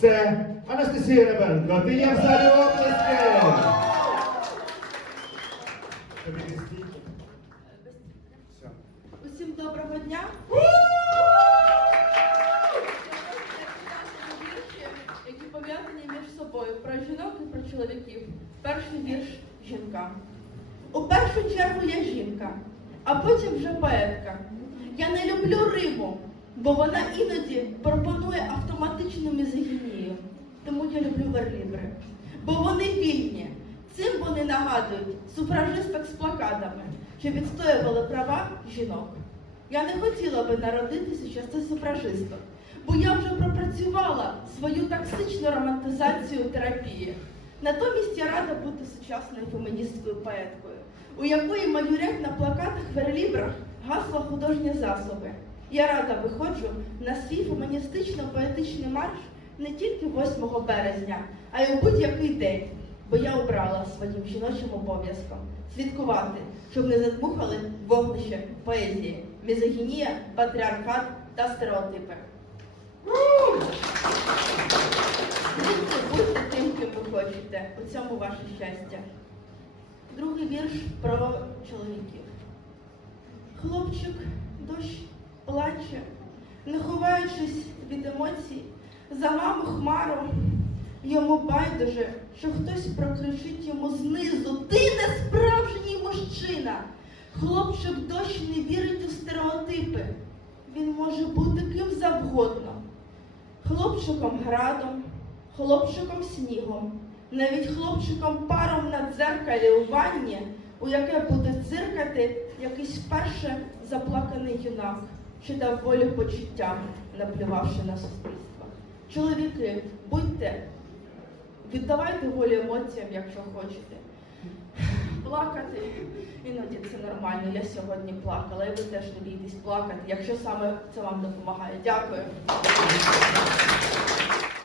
Це Анастасія Ребенко. Ти є в залі? Все. Усім доброго дня. Які пов'язані між собою про жінок і про чоловіків. Перший вірш жінка. У першу чергу я жінка, а потім вже поетка. Я не люблю рибу, бо вона іноді пропонує автоматичну мізогінію. Тому люблю верлібри. Бо вони вільні. Цим вони нагадують суфражисток з плакатами, що відстоювали права жінок. Я не хотіла би народитися часто суфражистом, бо я вже пропрацювала свою токсичну романтизацію терапії. Натомість я рада бути сучасною феміністкою поеткою, у якої малюрять на плакатах верлібрах гасла художні засоби. Я рада виходжу на свій феміністично-поетичний марш не тільки 8 березня, а й у будь-який день, бо я обрала своїм жіночим обов'язком слідкувати, щоб не задмухали вогнище поезії, мізогінія, патріархат та стереотипи. Будьте, будьте тим, ким ви хочете. У цьому ваше щастя. Другий вірш про чоловіків. Хлопчик, дощ плаче, не ховаючись від емоцій, за маму хмару. Йому байдуже, що хтось прокричить йому знизу. Ти не справжній мужчина. Хлопчик дощ не вірить у стереотипи. Він може бути ким завгодно. Хлопчиком градом, хлопчиком снігом, навіть хлопчиком паром на дзеркалі у ванні, у яке буде дзиркати якийсь вперше заплаканий юнак, що дав волю почуттям, наплювавши на суспільство. Чоловіки, будьте, віддавайте волю емоціям, якщо хочете. Плакати іноді це нормально. Я сьогодні плакала, і ви теж не бійтесь плакати, якщо саме це вам допомагає. Дякую.